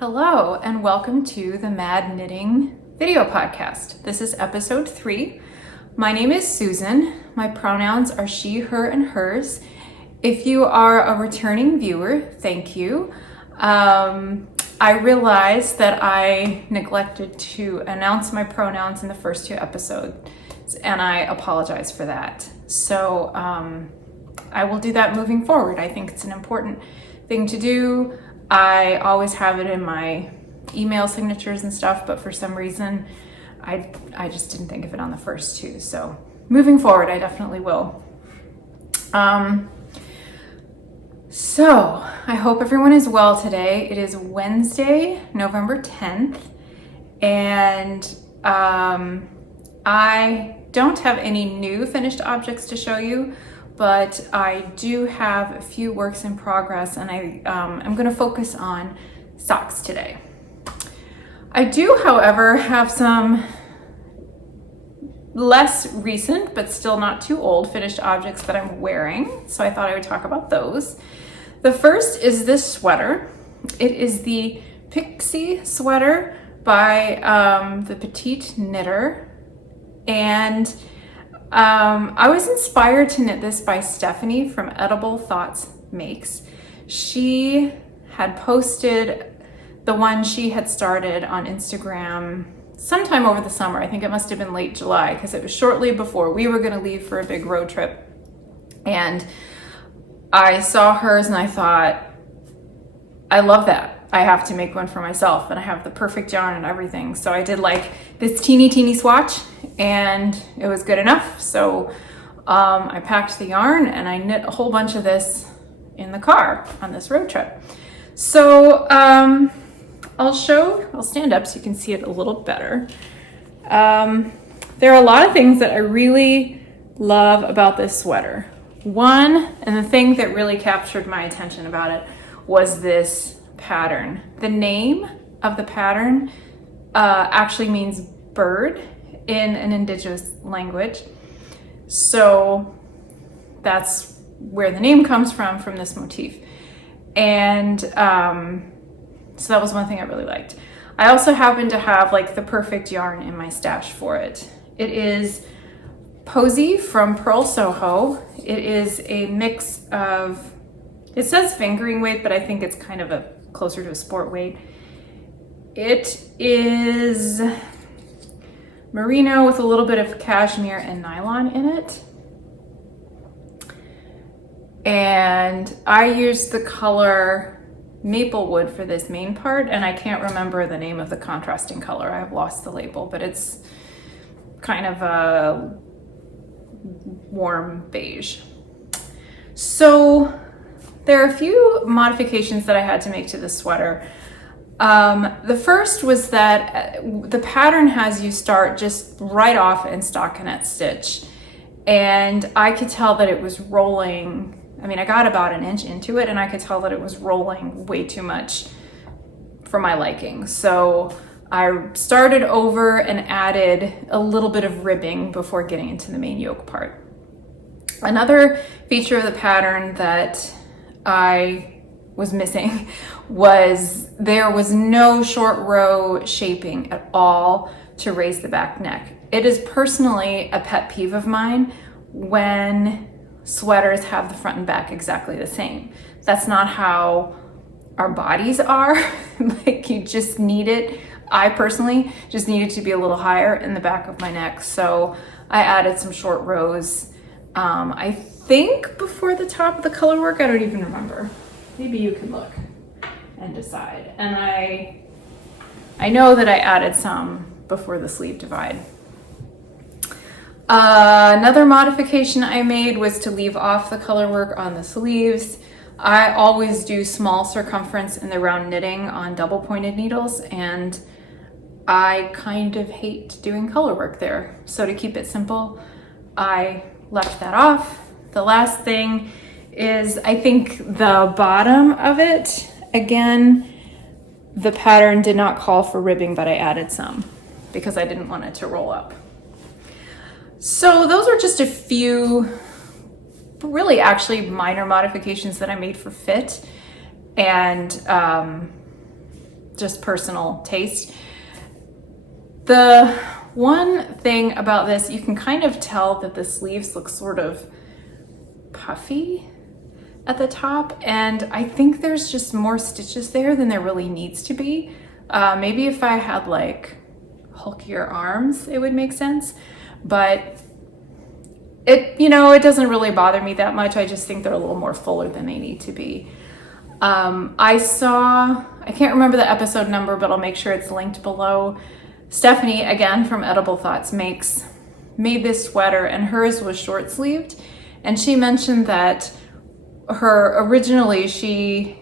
Hello and welcome to the Mad Knitting video podcast. This is episode 3. My name is Susan. My pronouns are she, her, and hers. If you are a returning viewer, thank you. I realized that I neglected to announce my pronouns in the first 2 episodes, and I apologize for that. So I will do that moving forward. I think it's an important thing to do. I always have it in my email signatures and stuff, but for some reason, I just didn't think of it on the first 2. So moving forward, I definitely will. So I hope everyone is well today. It is Wednesday, November 10th, and I don't have any new finished objects to show you, but I do have a few works in progress, and I'm going to focus on socks today. I do, however, have some less recent, but still not too old, finished objects that I'm wearing, so I thought I would talk about those. The first is this sweater. It is the Pixie Sweater by the Petite Knitter, and I was inspired to knit this by Stephanie from Edible Thoughts Makes. She had posted the one she had started on Instagram sometime over the summer. I think it must have been late July, because it was shortly before we were going to leave for a big road trip. And I saw hers and I thought, I love that. I have to make one for myself, and I have the perfect yarn and everything. So I did like this teeny swatch, and it was good enough. So I packed the yarn and I knit a whole bunch of this in the car on this road trip. So I'll stand up so you can see it a little better. There are a lot of things that I really love about this sweater. One, and the thing that really captured my attention about it, was this pattern. The name of the pattern actually means bird in an indigenous language. So that's where the name comes from this motif. And so that was one thing I really liked. I also happen to have like the perfect yarn in my stash for it. It is Posy from Pearl Soho. It is a mix of, it says fingering weight, but I think it's kind of closer to a sport weight. It is merino with a little bit of cashmere and nylon in it. And I used the color Maplewood for this main part, and I can't remember the name of the contrasting color. I have lost the label, but it's kind of a warm beige. So there are a few modifications that I had to make to this sweater. The first was that the pattern has you start just right off in stockinette stitch, and I could tell that it was rolling. I mean, I got about an inch into it and I could tell that it was rolling way too much for my liking. So I started over and added a little bit of ribbing before getting into the main yoke part. Another feature of the pattern that I was missing was there was no short row shaping at all to raise the back neck. It is personally a pet peeve of mine when sweaters have the front and back exactly the same. That's not how our bodies are. Like, you just need it. I personally just need it to be a little higher in the back of my neck. So I added some short rows. I think before the top of the color work, I don't even remember. Maybe you can look and decide. And I know that I added some before the sleeve divide. Another modification I made was to leave off the color work on the sleeves. I always do small circumference in the round knitting on double pointed needles, and I kind of hate doing color work there. So to keep it simple, I left that off. The last thing is, I think the bottom of it, again, the pattern did not call for ribbing, but I added some because I didn't want it to roll up. So those are just a few really actually minor modifications that I made for fit. And just personal taste. The one thing about this, you can kind of tell that the sleeves look sort of puffy at the top, and I think there's just more stitches there than there really needs to be. Maybe if I had like hulkier arms, it would make sense, but it, it doesn't really bother me that much. I just think they're a little more fuller than they need to be. I can't remember the episode number, but I'll make sure it's linked below. Stephanie, again from Edible Thoughts, made this sweater, and hers was short sleeved. And she mentioned that originally she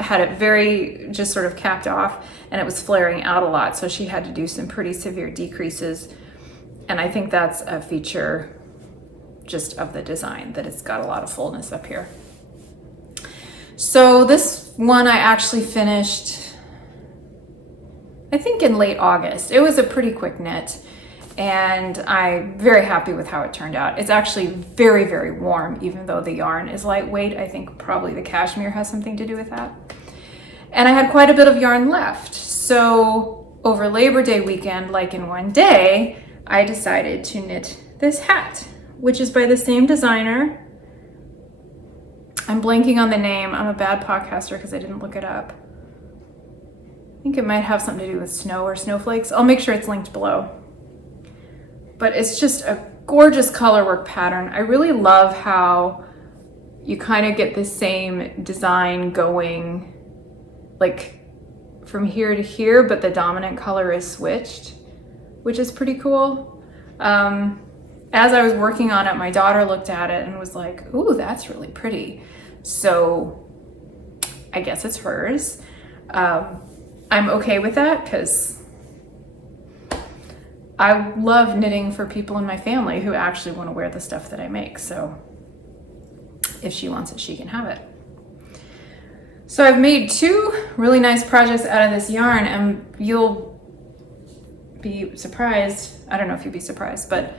had it very just sort of capped off and it was flaring out a lot. So she had to do some pretty severe decreases. And I think that's a feature just of the design, that it's got a lot of fullness up here. So this one I actually finished, I think in late August. It was a pretty quick knit, and I'm very happy with how it turned out. It's actually very, very warm, even though the yarn is lightweight. I think probably the cashmere has something to do with that. And I had quite a bit of yarn left. So over Labor Day weekend, like in one day, I decided to knit this hat, which is by the same designer. I'm blanking on the name. I'm a bad podcaster because I didn't look it up. I think it might have something to do with snow or snowflakes. I'll make sure it's linked below. But it's just a gorgeous colorwork pattern. I really love how you kind of get the same design going like from here to here, but the dominant color is switched, which is pretty cool. As I was working on it, my daughter looked at it and was like, ooh, that's really pretty. So I guess it's hers. I'm okay with that because I love knitting for people in my family who actually want to wear the stuff that I make. So if she wants it, she can have it. So I've made two really nice projects out of this yarn, and you'll be surprised. I don't know if you'll be surprised, but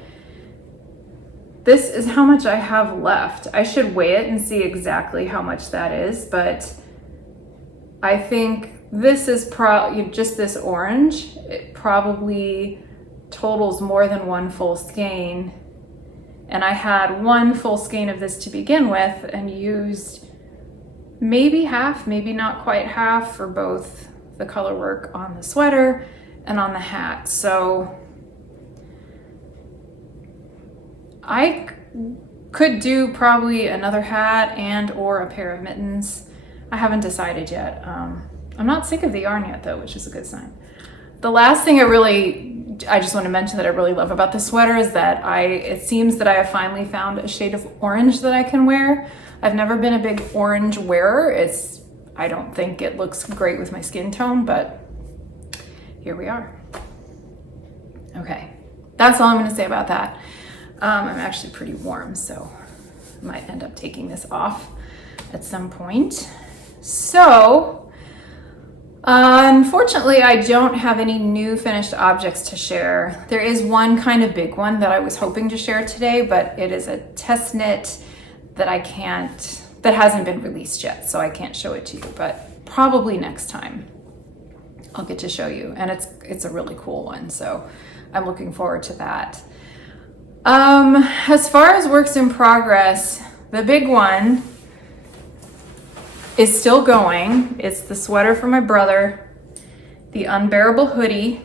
this is how much I have left. I should weigh it and see exactly how much that is, but I think this is just this orange. It probably totals more than one full skein. And I had one full skein of this to begin with and used maybe half, maybe not quite half, for both the color work on the sweater and on the hat. So I could do probably another hat and or a pair of mittens. I haven't decided yet. I'm not sick of the yarn yet though, which is a good sign. The last thing I just want to mention that I really love about this sweater is that it seems that I have finally found a shade of orange that I can wear. I've never been a big orange wearer. I don't think it looks great with my skin tone, but here we are. Okay, that's all I'm gonna say about that. I'm actually pretty warm, so I might end up taking this off at some point. So, unfortunately, I don't have any new finished objects to share. There is one kind of big one that I was hoping to share today, but it is a test knit that that hasn't been released yet, so I can't show it to you, but probably next time I'll get to show you. And it's a really cool one, so I'm looking forward to that. As far as works in progress, the big one is still going. It's the sweater for my brother, the Unbearable Hoodie.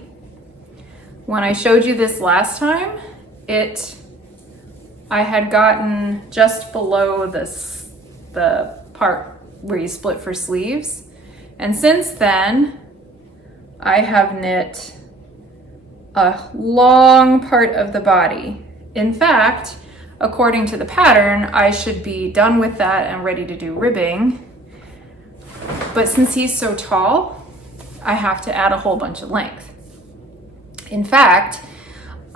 When I showed you this last time, I had gotten just below the part where you split for sleeves. And since then, I have knit a long part of the body. In fact, according to the pattern, I should be done with that and ready to do ribbing. But since he's so tall, I have to add a whole bunch of length. In fact,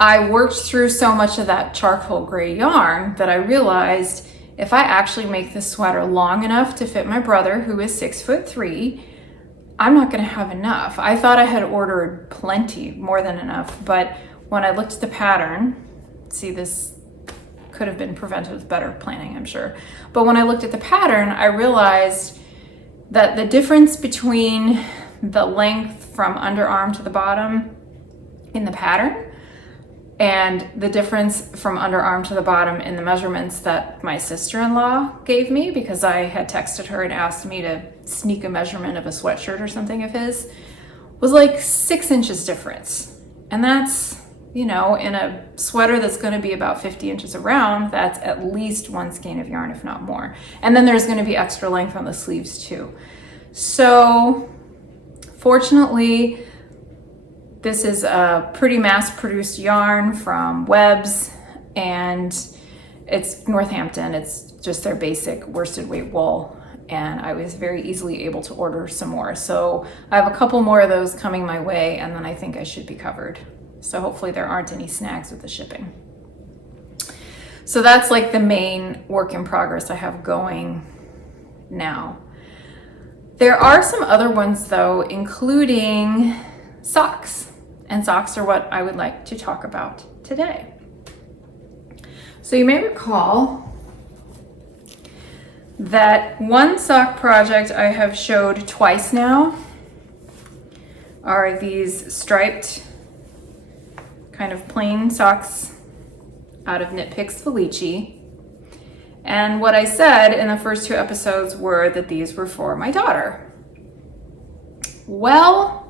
I worked through so much of that charcoal gray yarn that I realized if I actually make this sweater long enough to fit my brother, who is 6'3", I'm not gonna have enough. I thought I had ordered plenty, more than enough, but when I looked at the pattern, see, this could have been prevented with better planning, I'm sure. But when I looked at the pattern, I realized that the difference between the length from underarm to the bottom in the pattern and the difference from underarm to the bottom in the measurements that my sister-in-law gave me, because I had texted her and asked me to sneak a measurement of a sweatshirt or something of his, was like 6 inches difference. And that's, you know, in a sweater that's going to be about 50 inches around, that's at least 1 skein of yarn, if not more. And then there's going to be extra length on the sleeves too. So fortunately, this is a pretty mass-produced yarn from Webb's, and it's Northampton. It's just their basic worsted weight wool, and I was very easily able to order some more. So I have a couple more of those coming my way, and then I think I should be covered. So hopefully there aren't any snags with the shipping. So that's like the main work in progress I have going now. There are some other ones though, including socks. And socks are what I would like to talk about today. So you may recall that one sock project I have showed twice now are these striped kind of plain socks out of Knit Picks Felici. And what I said in the first 2 episodes were that these were for my daughter. Well,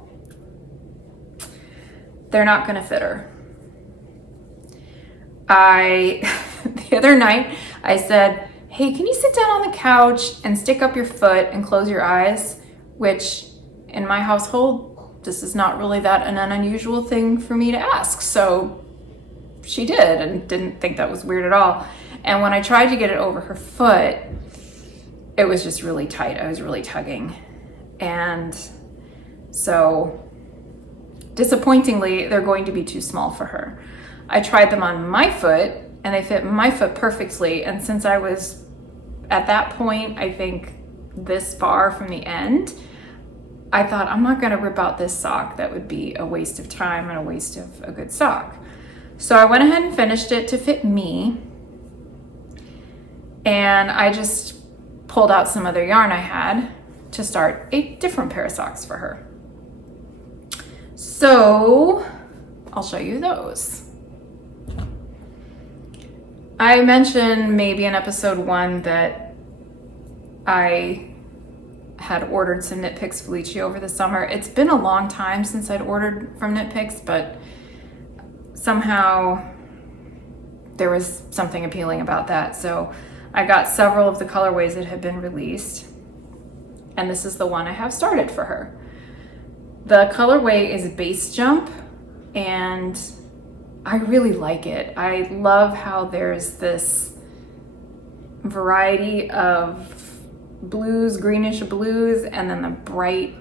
they're not gonna fit her. The other night, I said, hey, can you sit down on the couch and stick up your foot and close your eyes? Which in my household, this is not really that an unusual thing for me to ask. So she did and didn't think that was weird at all. And when I tried to get it over her foot, it was just really tight. I was really tugging. And so disappointingly, they're going to be too small for her. I tried them on my foot and they fit my foot perfectly. And since I was at that point, I think this far from the end, I thought, I'm not gonna rip out this sock. That would be a waste of time and a waste of a good sock. So I went ahead and finished it to fit me. And I just pulled out some other yarn I had to start a different pair of socks for her. So I'll show you those. I mentioned maybe in episode 1 that I had ordered some Knit Picks Felici over the summer. It's been a long time since I'd ordered from Knit Picks, but somehow there was something appealing about that. So I got several of the colorways that had been released, and this is the one I have started for her. The colorway is Base Jump, and I really like it. I love how there's this variety of blues, greenish blues, and then the bright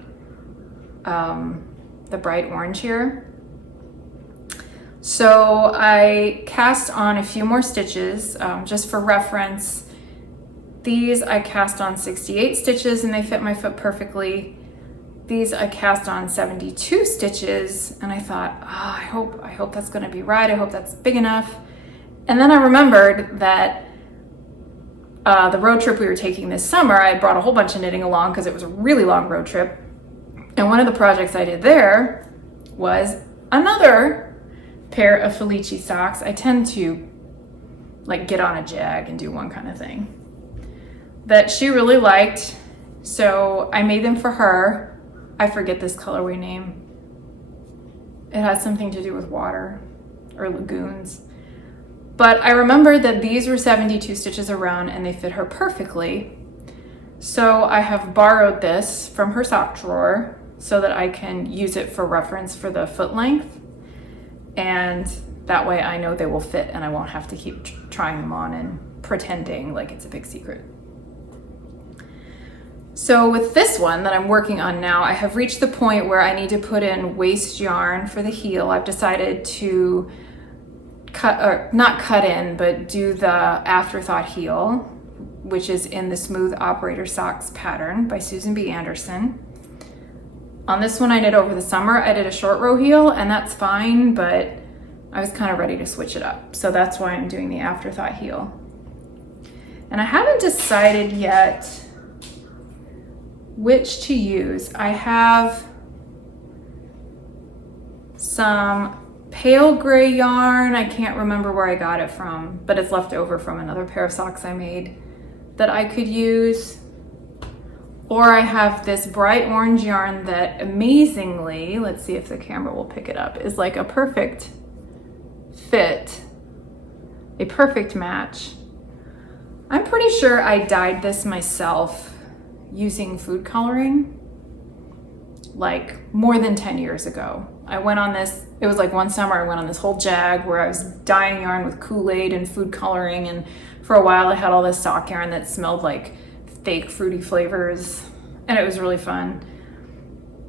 orange here. So I cast on a few more stitches, just for reference. These I cast on 68 stitches and they fit my foot perfectly. These I cast on 72 stitches and I thought, I hope that's gonna be right. I hope that's big enough. And then I remembered that the road trip we were taking this summer, I brought a whole bunch of knitting along because it was a really long road trip. And one of the projects I did there was another pair of Felici socks. I tend to like get on a jag and do one kind of thing that she really liked. So I made them for her. I forget this colorway name. It has something to do with water or lagoons. But I remembered that these were 72 stitches around and they fit her perfectly. So I have borrowed this from her sock drawer so that I can use it for reference for the foot length. And that way I know they will fit and I won't have to keep trying them on and pretending like it's a big secret. So with this one that I'm working on now, I have reached the point where I need to put in waste yarn for the heel. I've decided to not cut in, but do the afterthought heel, which is in the Smooth Operator Socks pattern by Susan B. Anderson. On this one I knit over the summer. I did a short row heel and that's fine, but I was kind of ready to switch it up. So that's why I'm doing the afterthought heel. And I haven't decided yet which to use. I have some pale gray yarn. I can't remember where I got it from, but it's left over from another pair of socks I made that I could use. Or I have this bright orange yarn that amazingly, let's see if the camera will pick it up, is like a perfect fit, a perfect match. I'm pretty sure I dyed this myself using food coloring like more than 10 years ago. I went on this, it was like one summer I went on this whole jag where I was dyeing yarn with Kool-Aid and food coloring, and for a while I had all this sock yarn that smelled like fake fruity flavors, and it was really fun.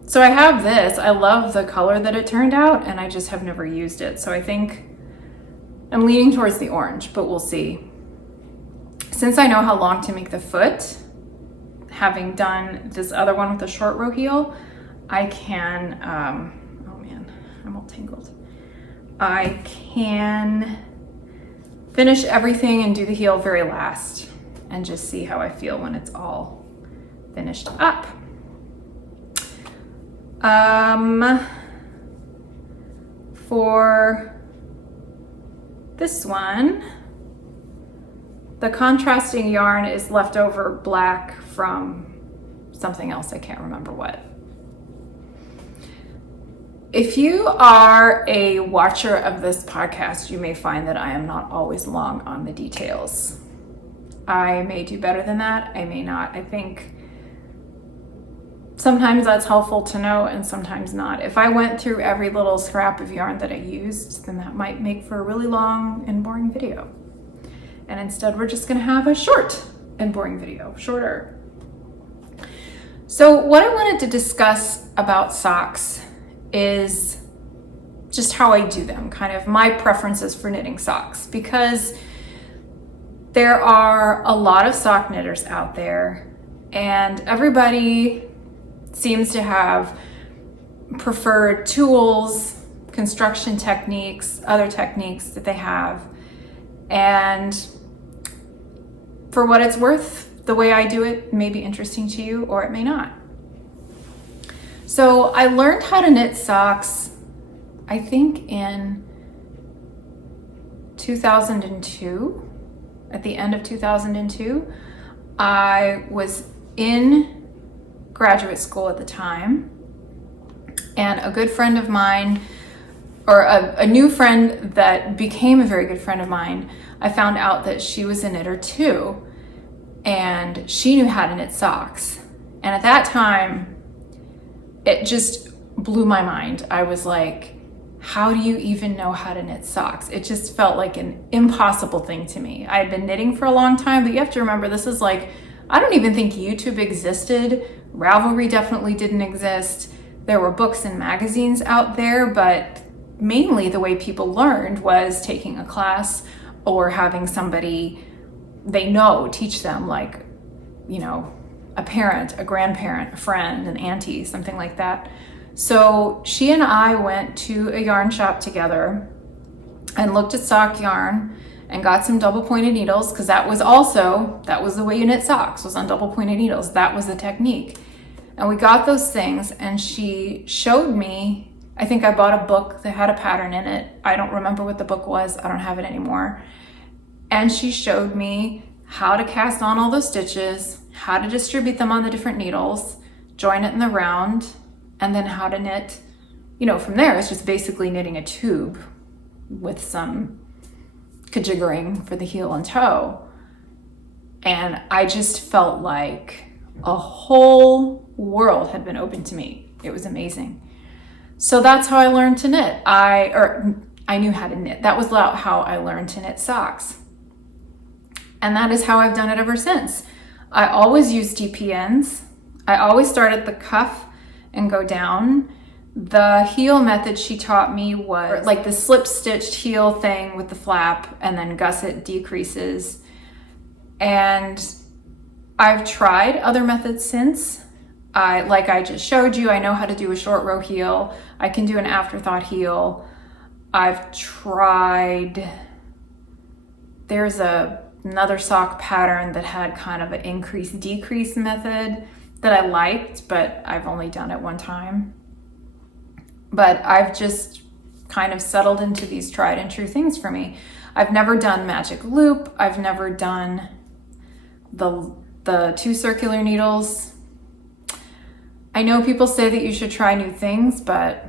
So I have this. I love the color that it turned out, and I just have never used it. So I think I'm leaning towards the orange, but we'll see. Since I know how long to make the foot, having done this other one with a short row heel, I can, oh man, I'm all tangled. I can finish everything and do the heel very last and just see how I feel when it's all finished up. For this one, the contrasting yarn is leftover black from something else, I can't remember what. If you are a watcher of this podcast, you may find that I am not always long on the details. I may do better than that, I may not. I think sometimes that's helpful to know and sometimes not. If I went through every little scrap of yarn that I used, then that might make for a really long and boring video. And instead we're just gonna have a short and boring video, shorter. So what I wanted to discuss about socks is just how I do them, kind of my preferences for knitting socks, because there are a lot of sock knitters out there and everybody seems to have preferred tools, construction techniques, other techniques that they have. And for what it's worth, the way I do it may be interesting to you or it may not. So I learned how to knit socks, I think in 2002, at the end of 2002. I was in graduate school at the time, and a good friend of mine, or a new friend that became a very good friend of mine, I found out that she was a knitter too, and she knew how to knit socks. And at that time, it just blew my mind. I was like, how do you even know how to knit socks? It just felt like an impossible thing to me. I had been knitting for a long time, but you have to remember, this is like, I don't even think YouTube existed. Ravelry definitely didn't exist. There were books and magazines out there, but mainly the way people learned was taking a class or having somebody they know teach them, like, you know, a parent, a grandparent, a friend, an auntie, something like that. So she and I went to a yarn shop together and looked at sock yarn and got some double pointed needles, because that was the way you knit socks, was on double pointed needles. That was the technique. And we got those things and she showed me, I think I bought a book that had a pattern in it. I don't remember what the book was. I don't have it anymore. And she showed me how to cast on all those stitches, how to distribute them on the different needles, join it in the round, and then how to knit. You know, from there, it's just basically knitting a tube with some kajiggering for the heel and toe. And I just felt like a whole world had been opened to me. It was amazing. So that's how I learned to knit. I knew how to knit. That was how I learned to knit socks. And that is how I've done it ever since. I always use DPNs. I always start at the cuff and go down. The heel method she taught me was like the slip stitched heel thing with the flap and then gusset decreases. And I've tried other methods since. Like I just showed you, I know how to do a short row heel. I can do an afterthought heel. I've tried, there's another sock pattern that had kind of an increase decrease method that I liked, but I've only done it one time. But I've just kind of settled into these tried and true things for me. I've never done magic loop. I've never done the 2 circular needles. I know people say that you should try new things, but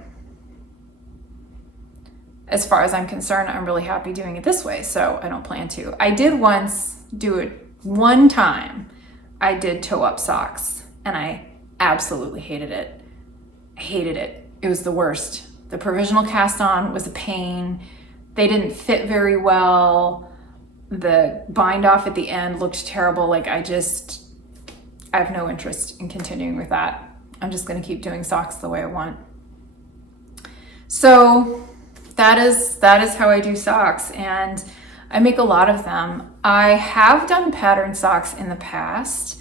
as far as I'm concerned, I'm really happy doing it this way, so I don't plan to. I did once do it one time. I did toe up socks, and I absolutely hated it. I hated it. It was the worst. The provisional cast on was a pain. They didn't fit very well. The bind off at the end looked terrible. Like I have no interest in continuing with that. I'm just gonna keep doing socks the way I want. So that is how I do socks, and I make a lot of them. I have done pattern socks in the past,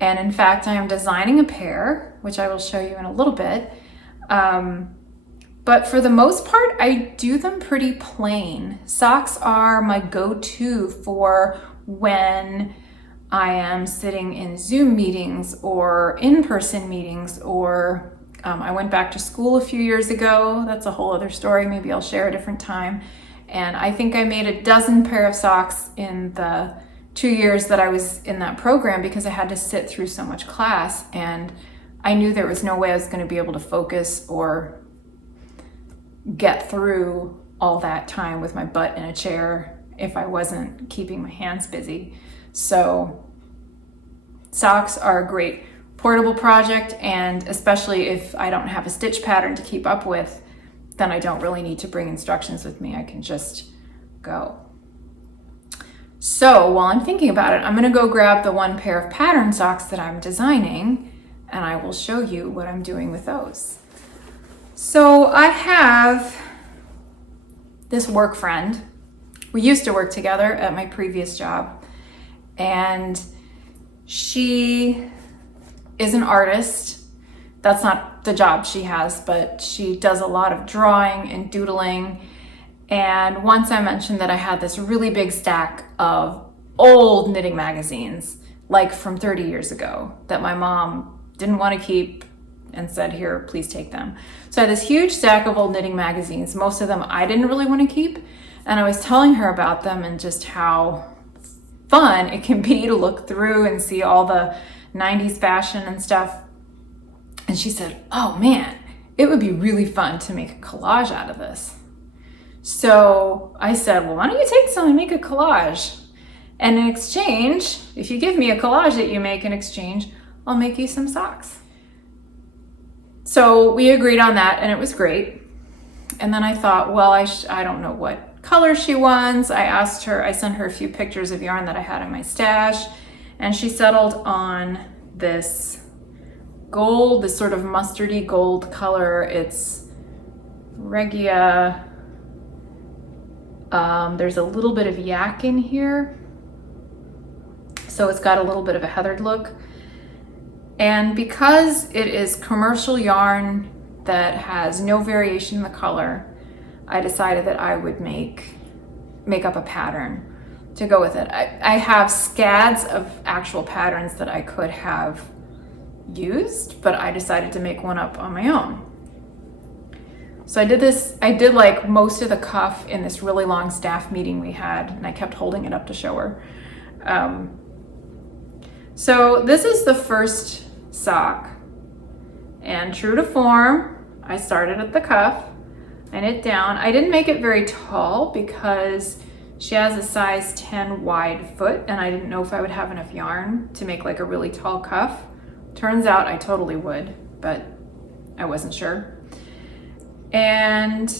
and in fact, I am designing a pair, which I will show you in a little bit. But for the most part, I do them pretty plain. Socks are my go-to for when I am sitting in Zoom meetings or in-person meetings, or I went back to school a few years ago. That's a whole other story. Maybe I'll share a different time. And I think I made a dozen pair of socks in the 2 years that I was in that program because I had to sit through so much class, and I knew there was no way I was going to be able to focus or get through all that time with my butt in a chair if I wasn't keeping my hands busy. So socks are a great portable project, and especially if I don't have a stitch pattern to keep up with, then I don't really need to bring instructions with me. I can just go. So while I'm thinking about it, I'm gonna go grab the 1 pair of pattern socks that I'm designing, and I will show you what I'm doing with those. So I have this work friend. We used to work together at my previous job, and she is an artist. That's not the job she has, but she does a lot of drawing and doodling. And once I mentioned that I had this really big stack of old knitting magazines, like from 30 years ago, that my mom didn't want to keep and said, here, please take them. So I had this huge stack of old knitting magazines. Most of them I didn't really want to keep. And I was telling her about them and just how fun it can be to look through and see all the 90s fashion and stuff. And she said, oh man, it would be really fun to make a collage out of this. So I said, well, why don't you take some and make a collage? And in exchange, if you give me a collage that you make in exchange, I'll make you some socks. So we agreed on that, and it was great. And then I thought, well, I don't know what color she wants. I sent her a few pictures of yarn that I had in my stash, and she settled on this gold, this sort of mustardy gold color. It's Regia. There's a little bit of yak in here, so it's got a little bit of a heathered look. And because it is commercial yarn that has no variation in the color, I decided that I would make up a pattern to go with it. I have scads of actual patterns that I could have used, but I decided to make one up on my own. So I did like most of the cuff in this really long staff meeting we had, and I kept holding it up to show her. So this is the first sock, and true to form, I started at the cuff. I knit down. I didn't make it very tall because she has a size 10 wide foot, and I didn't know if I would have enough yarn to make like a really tall cuff. Turns out I totally would, but I wasn't sure. And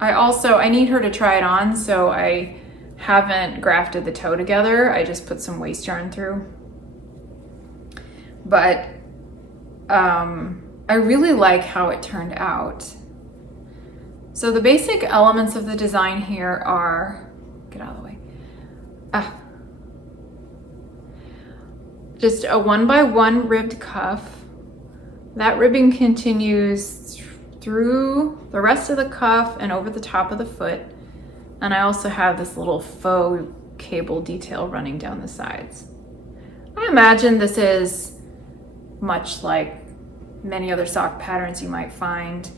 I need her to try it on, so I haven't grafted the toe together. I just put some waste yarn through. But I really like how it turned out. So the basic elements of the design here are, get out of the way, just a 1x1 ribbed cuff. That ribbing continues through the rest of the cuff and over the top of the foot. And I also have this little faux cable detail running down the sides. I imagine this is much like many other sock patterns you might find.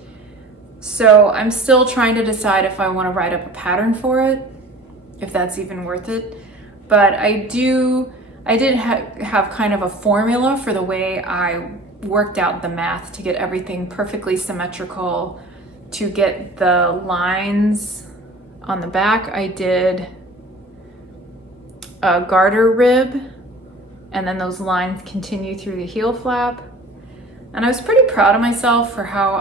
So I'm still trying to decide if I want to write up a pattern for it, if that's even worth it. But I did have kind of a formula for the way I worked out the math to get everything perfectly symmetrical, to get the lines on the back. I did a garter rib, and then those lines continue through the heel flap. And I was pretty proud of myself for how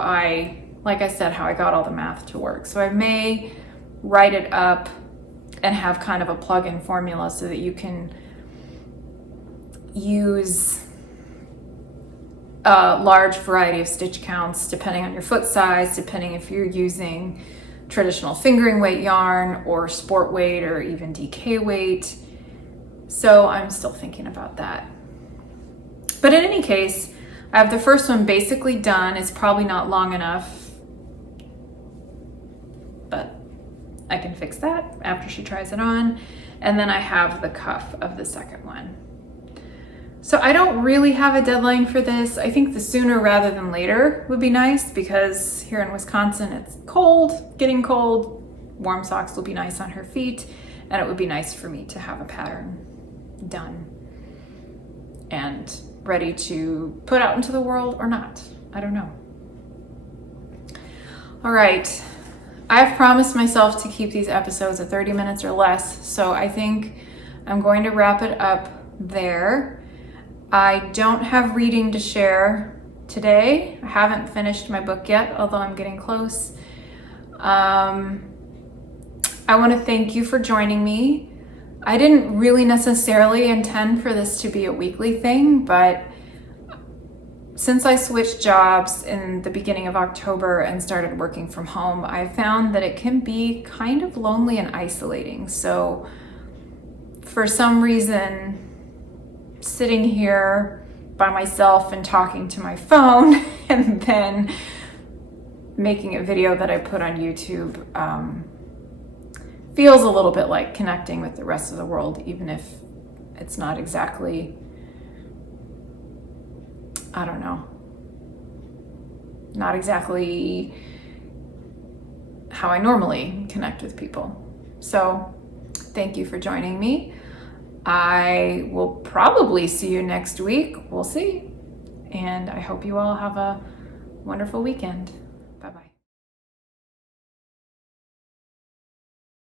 like I said, how I got all the math to work. So I may write it up and have kind of a plug-in formula so that you can use a large variety of stitch counts depending on your foot size, depending if you're using traditional fingering weight yarn or sport weight or even DK weight. So I'm still thinking about that. But in any case, I have the first one basically done. It's probably not long enough, but I can fix that after she tries it on. And then I have the cuff of the second one. So I don't really have a deadline for this. I think the sooner rather than later would be nice, because here in Wisconsin it's cold, getting cold. Warm socks will be nice on her feet, and it would be nice for me to have a pattern done and ready to put out into the world, or not. I don't know. All right. I've promised myself to keep these episodes at 30 minutes or less, so I think I'm going to wrap it up there. I don't have reading to share today. I haven't finished my book yet, although I'm getting close. I want to thank you for joining me. I didn't really necessarily intend for this to be a weekly thing, but since I switched jobs in the beginning of October and started working from home, I found that it can be kind of lonely and isolating. So for some reason, sitting here by myself and talking to my phone and then making a video that I put on YouTube feels a little bit like connecting with the rest of the world, even if it's not exactly, I don't know, not exactly how I normally connect with people. So thank you for joining me. I will probably see you next week. We'll see. And I hope you all have a wonderful weekend.